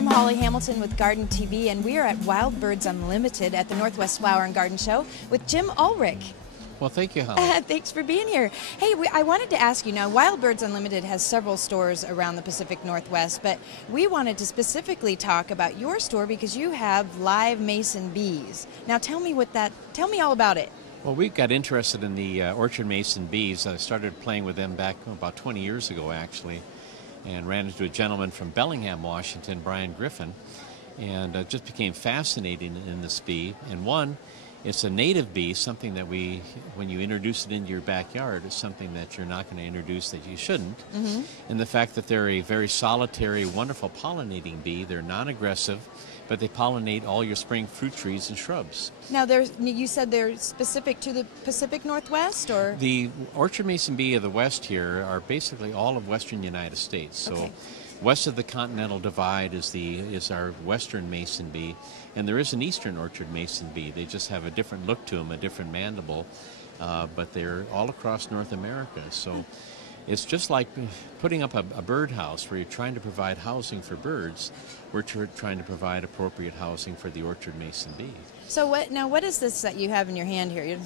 I'm Holly Hamilton with Garden TV, and we are at Wild Birds Unlimited at the Northwest Flower and Garden Show with Jim Ullrich. Well, thank you, Holly. Thanks for being here. Hey, I wanted to ask you, now Wild Birds Unlimited has several stores around the Pacific Northwest, but we wanted to specifically talk about your store because you have live mason bees. Now tell me all about it. Well, we got interested in the orchard mason bees. I started playing with them back about 20 years ago, actually, and ran into a gentleman from Bellingham, Washington, Brian Griffin, and just became fascinated in this bee. And one, it's a native bee, something that when you introduce it into your backyard, is something that you're not going to introduce that you shouldn't. Mm-hmm. And the fact that they're a very solitary, wonderful pollinating bee. They're non-aggressive, but they pollinate all your spring fruit trees and shrubs. Now, you said they're specific to the Pacific Northwest, or? The orchard mason bee of the West here are basically all of western United States. So. Okay. West of the Continental Divide is our western mason bee, and there is an eastern orchard mason bee. They just have a different look to them, a different mandible, but they're all across North America. So it's just like putting up a birdhouse where you're trying to provide housing for birds. We're trying to provide appropriate housing for the orchard mason bee. So what is this that you have in your hand here?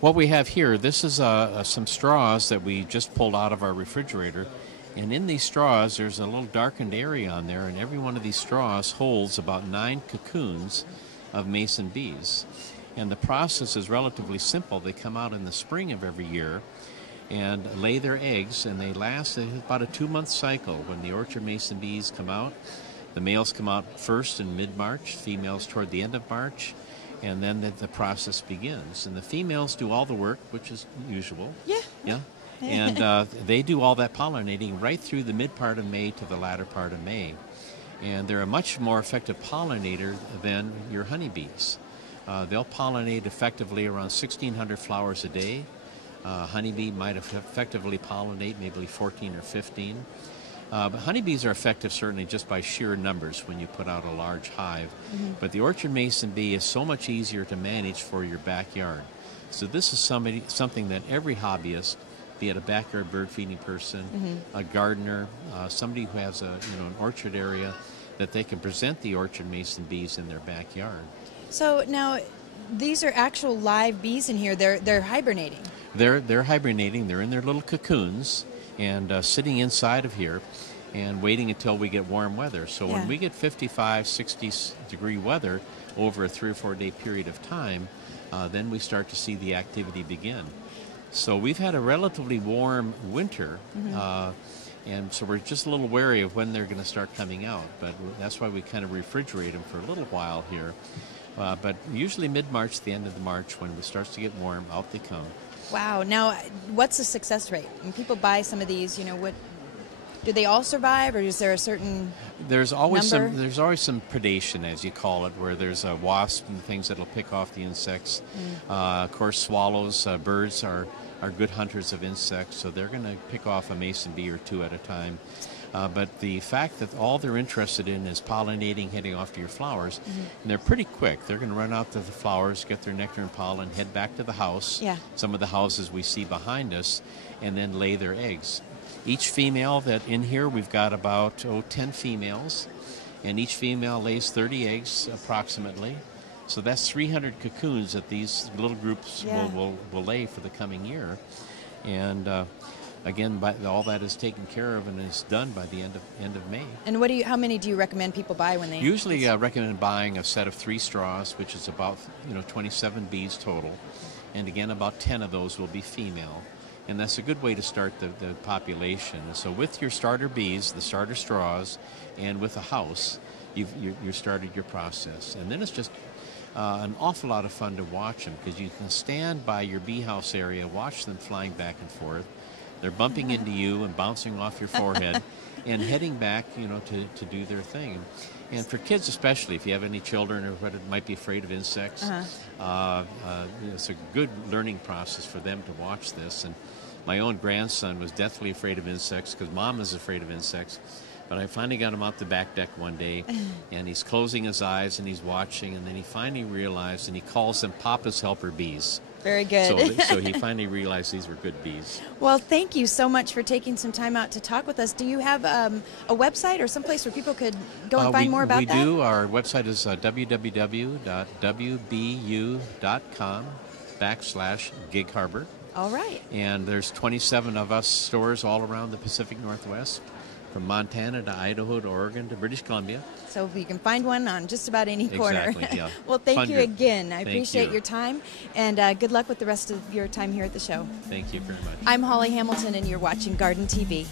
What we have here, this is some straws that we just pulled out of our refrigerator. And in these straws, there's a little darkened area on there, and every one of these straws holds about 9 cocoons of mason bees. And the process is relatively simple. They come out in the spring of every year and lay their eggs, and they last about a 2-month cycle. When the orchard mason bees come out, the males come out first in mid-March, females toward the end of March, and then the process begins. And the females do all the work, which is usual. Yeah. And they do all that pollinating right through the mid part of May to the latter part of May. And they're a much more effective pollinator than your honeybees. They'll pollinate effectively around 1,600 flowers a day. Honeybee might effectively pollinate maybe 14 or 15. But honeybees are effective certainly just by sheer numbers when you put out a large hive. Mm-hmm. But the orchard mason bee is so much easier to manage for your backyard. So this is something that every hobbyist, be it a backyard bird feeding person, mm-hmm. a gardener, somebody who has an orchard area, that they can present the orchard mason bees in their backyard. So now, these are actual live bees in here. They're hibernating. They're hibernating. They're in their little cocoons and sitting inside of here and waiting until we get warm weather. So when we get 55, 60 degree weather over a 3 or 4 day period of time, then we start to see the activity begin. So we've had a relatively warm winter, mm-hmm. And so we're just a little wary of when they're going to start coming out. But that's why we kind of refrigerate them for a little while here. But usually mid-March, the end of March, when it starts to get warm, out they come. Wow. Now, what's the success rate? When people buy some of these, do they all survive, or is there a certain There's always number? some predation, as you call it, where there's a wasp and things that'll pick off the insects. Of course, swallows, birds are good hunters of insects, so they're going to pick off a mason bee or two at a time. But the fact that all they're interested in is pollinating, heading off to your flowers, mm-hmm. and they're pretty quick. They're going to run out to the flowers, get their nectar and pollen, head back to the house, some of the houses we see behind us, and then lay their eggs. Each female that in here, we've got about 10 females, and each female lays 30 eggs approximately. So that's 300 cocoons that these little groups will lay for the coming year. And again, all that is taken care of and is done by the end of May. And how many do you recommend people buy when they? Usually recommend buying a set of 3 straws, which is about 27 bees total. And again, about 10 of those will be female. And that's a good way to start the population. So with your starter bees, the starter straws, and with a house, you started your process. And then it's just an awful lot of fun to watch them, because you can stand by your bee house area, watch them flying back and forth. They're bumping into you and bouncing off your forehead and heading back, to do their thing. And for kids especially, if you have any children or might be afraid of insects, it's a good learning process for them to watch this. And my own grandson was deathly afraid of insects because Mom is afraid of insects. But I finally got him out the back deck one day, and he's closing his eyes and he's watching, and then he finally realized, and he calls them Papa's helper bees. Very good. So he finally realized these were good bees. Well, thank you so much for taking some time out to talk with us. Do you have a website or someplace where people could go and find more about that? We do. Our website is www.wbu.com/Gig Harbor. All right. And there's 27 of us stores all around the Pacific Northwest, from Montana to Idaho to Oregon to British Columbia. So you can find one on just about any corner. Exactly, yeah. Well, thank you again. I Thank appreciate you. your time, and good luck with the rest of your time here at the show. Thank you very much. I'm Holly Hamilton, and you're watching Garden TV.